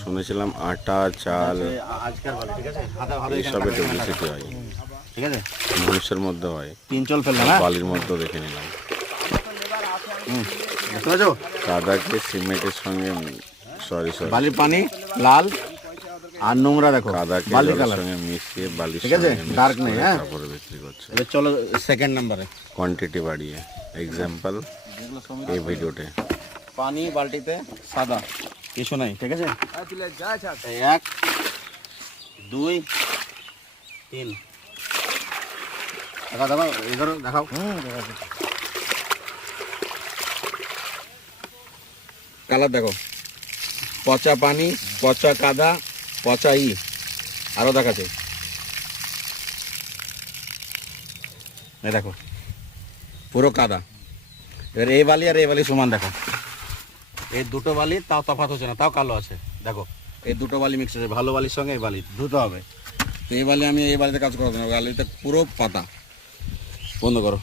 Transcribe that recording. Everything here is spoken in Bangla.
শুনেছিলাম আটা চাল আজকের বালি ঠিক আছে এইসবে ডুপ্লিসিটি হয়, ঠিক আছে মহিষের মধ্যে হয়, পিঞ্চল ফেললাম বালির মধ্যেও দেখে নিলাম। বুঝতে পারছো কাদাকে সিমেন্টের সঙ্গে বালির পানি লাল আর নোংরা দেখো কাদাকে বালি জলের কালার সঙ্গে মিশিয়ে বালির ঠিক আছে, সঙ্গে mix dark নেই, করে হ্যাঁ? তারপরে বিক্রি করছে এবার চলো সেকেন্ড নাম্বারে কোয়ান্টিটি বাড়িয়ে। এক্সাম্পল এই ভিডিওতে পানি বালতিতে সাদা কিছু নাই, ঠিক আছে এই 1 2 3 দেখা দাও এগারো দেখাও কালার দেখো, পচা পানি, পচা কাদা, পচা আরো দেখাচ্ছে এই দেখো পুরো কাদা। এবার এই বালি আর এই বালি সমান দেখো, এই দুটো বালি তাও তফাৎ হচ্ছে না, তাও কালো আছে দেখো, এই দুটো বালি মিক্স আছে, ভালো বালির সঙ্গে এই বালি ধুতে হবে। তো এই বালি আমি এই বালিতে কাজ করবো না, বালিতে পুরো পাতা। বন্ধ করো।